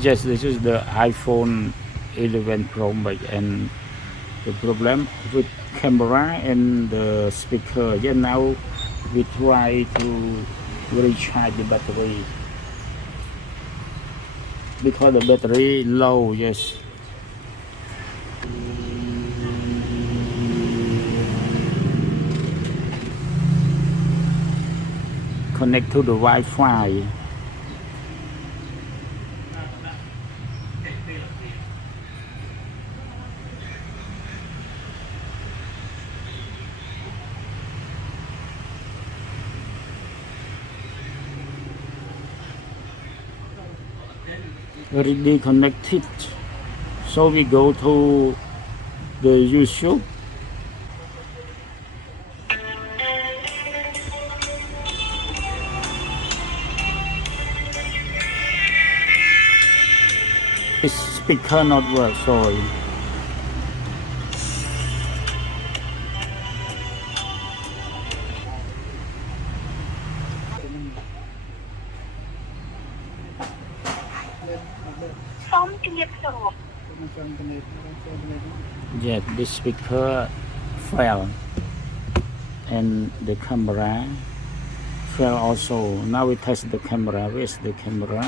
Yes, this is the iPhone 11 Pro Max, and the problem with camera and the speaker. Yeah, now we try to recharge the battery because the battery low. Yes, connect to the Wi-Fi. Already connected. So we go to the YouTube. This speaker not work. Sorry. Yeah, this speaker fell and the camera fell also. Now we test the camera. Where's the camera?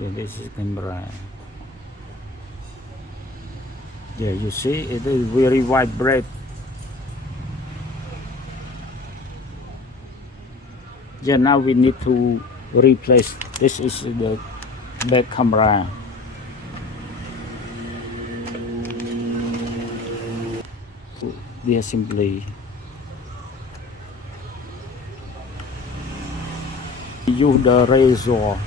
Yeah, this is camera. Yeah, you see it is very vibrate. Yeah, now we need to replace. This is the back camera. Disassembly. Use the razor.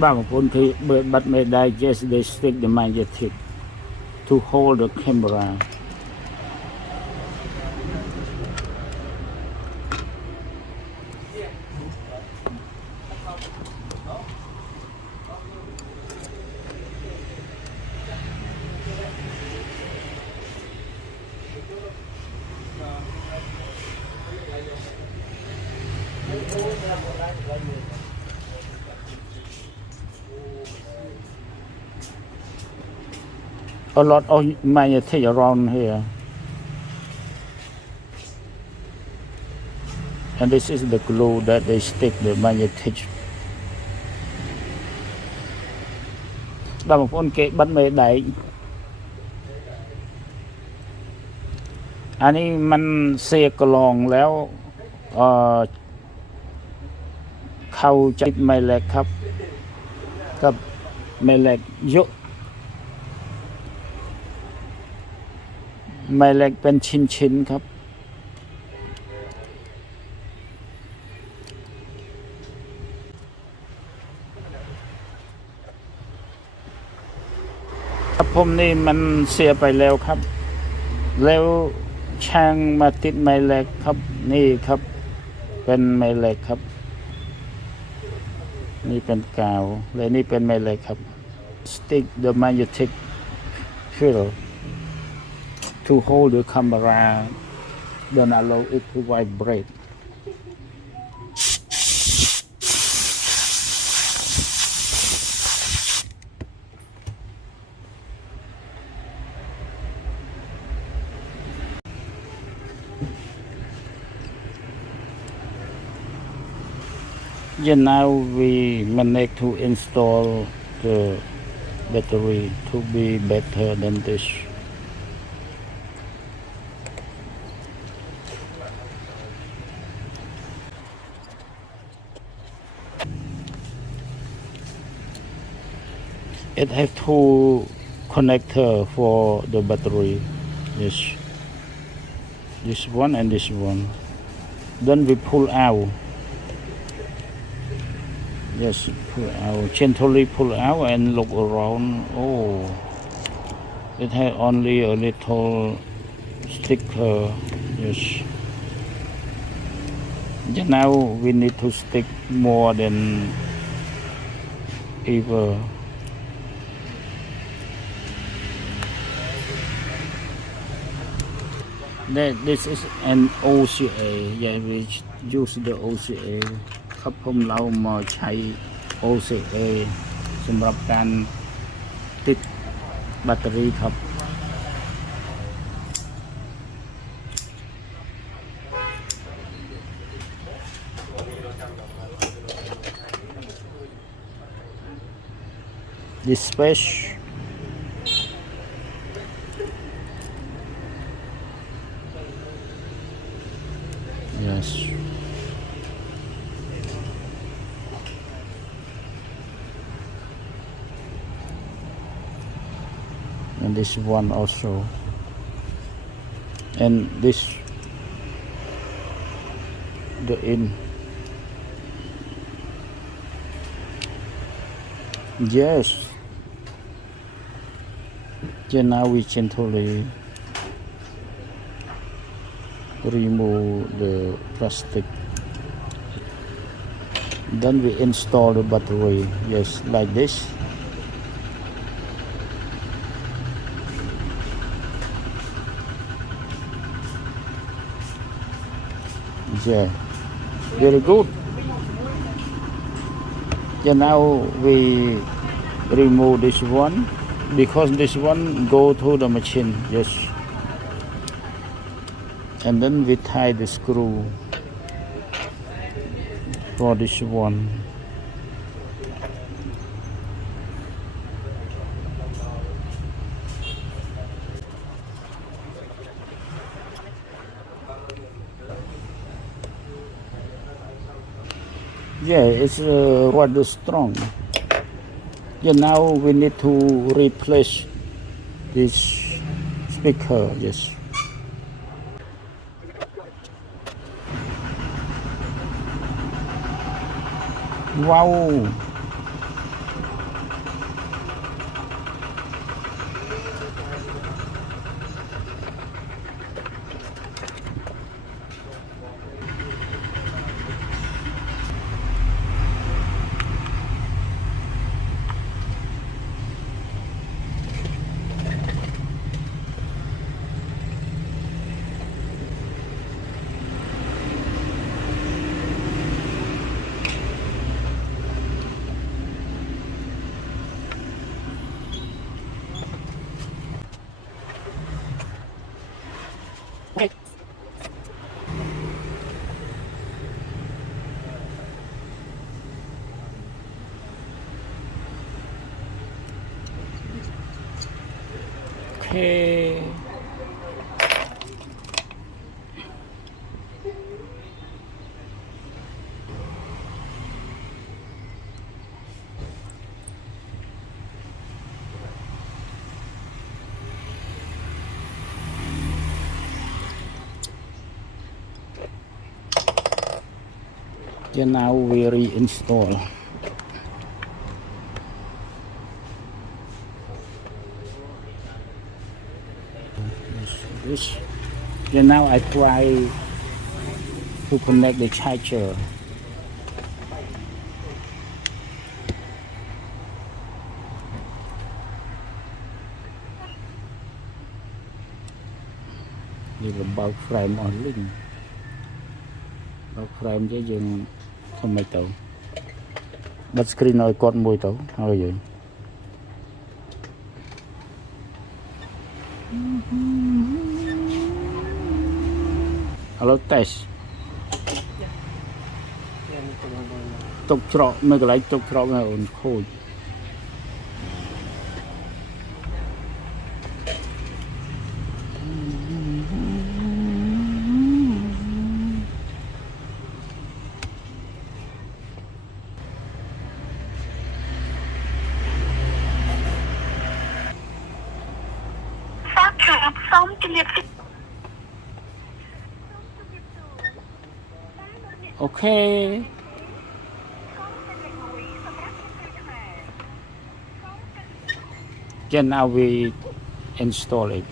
But may digest they stick the magnetic to hold the camera. A lot of magnetic around here, and this is the glue that they stick the magnetic. បងប្អូនគេបិទមេដែកអានេះมันเสียกลองแล้วเข้าใจแม่เหล็กครับกับแม่เหล็กเยอะแม่เหล็กเป็นชิ้นๆครับ ผมนี่มันเสียไปแล้วครับ แล้วช่างมาติดไม้เหล็กครับนี่ครับเป็นไม้เหล็กครับนี่เป็นกาวและนี่เป็นไม้เหล็กครับ stick the magnetic field to hold the camera don't allow it to vibrate yeah, now we manage to install the battery to be better than this. It has two connector for the battery. Yes, this one and this one. Then we pull out. Yes, pull out. Gently pull out and look around. Oh, it has only a little sticker. Yes. And now we need to stick more than ever. This is an OCA. Yeah, we use the OCA. ครับผมเรามาใช้ OCA สำหรับการติดแบตเตอรี่ครับ This space yes and this one also and this the in yes so now we gently remove the plastic then we install the battery yes like this yeah very good so now we remove this one because this one go to the machine yes and then we tie the screw for this one yeah it's rather strong yeah now we need to replace this speaker yes wow okay so now we reinstall Yes. Then now I try to connect the charger. This is about frame on link. About frame chứ dừng không mấy tàu. Bật screen rồi con môi tàu. Thôi vậy. Hello test. Tục trọ mấy cái lấy tục trọ này ổn khôi. Okay. Then now we install it.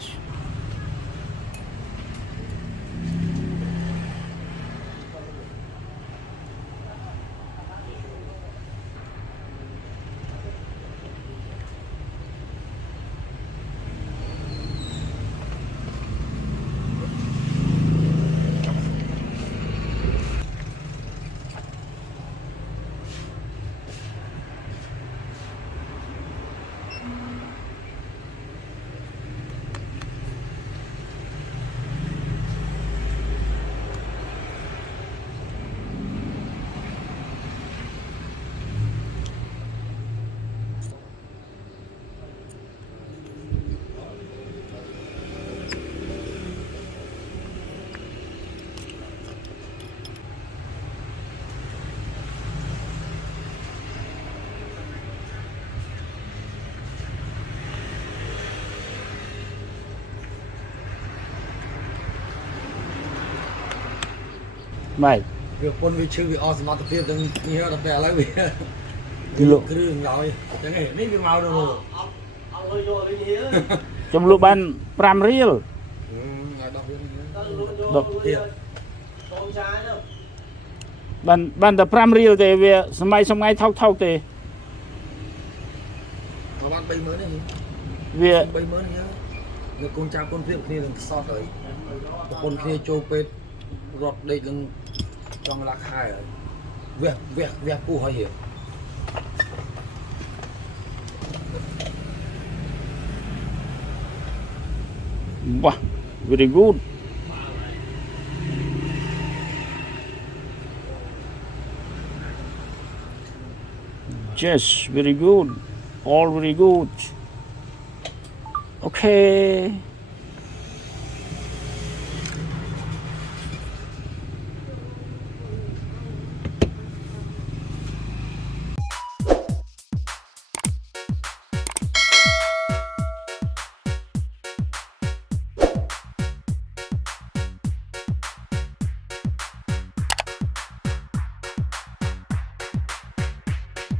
Mày. Việc quân vi chữ vì ở smart phim từng như là bè lấy vì Lộ. cứ đường rồi chẳng hề mấy cái màu đâu Trong lúc ban pram real. Ban the pram real thì về sớm ngày thâu thì. Mà ban bay mới này. Về bay mới này nhá. Người con trai con phim kia đừng sót rồi. Con kia trâu pet rọt đây đừng trong lạc hai rồi. Việc cụ hỏi hiểu. Wow, very good. Yes, very good. All very good. Okay.